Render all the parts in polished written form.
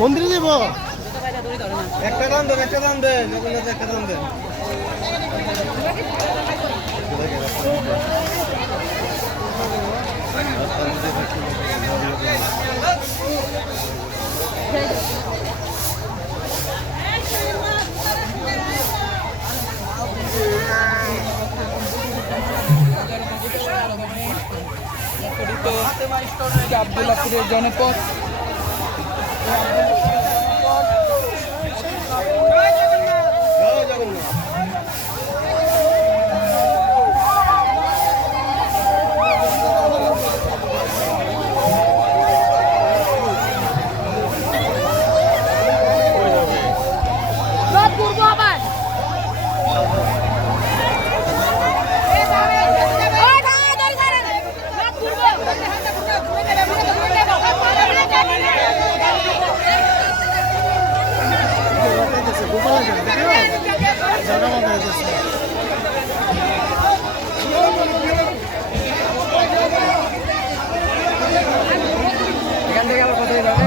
মন্দিরে দেব একটা দাম দেন, একটা দাম দেন, একটা দাম দেন। আব্দুল্লাহপুরের জনপদ এখান থেকে আবার কোথায় যাবে?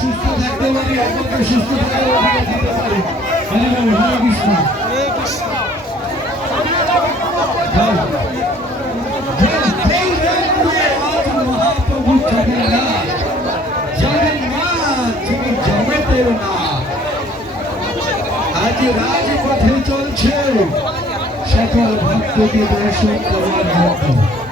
সুস্থ থাকতে পারি, আপনাকে সুস্থ থাকতে পারি। হরে কৃষ্ণ, হরে কৃষ্ণ। মহাপ্রভু জগন্নাথ, জগন্নাথ তুমি জগতের নাথ। আজ রাজপথে চলছে সকল ভক্তকে দর্শন করার জন্য।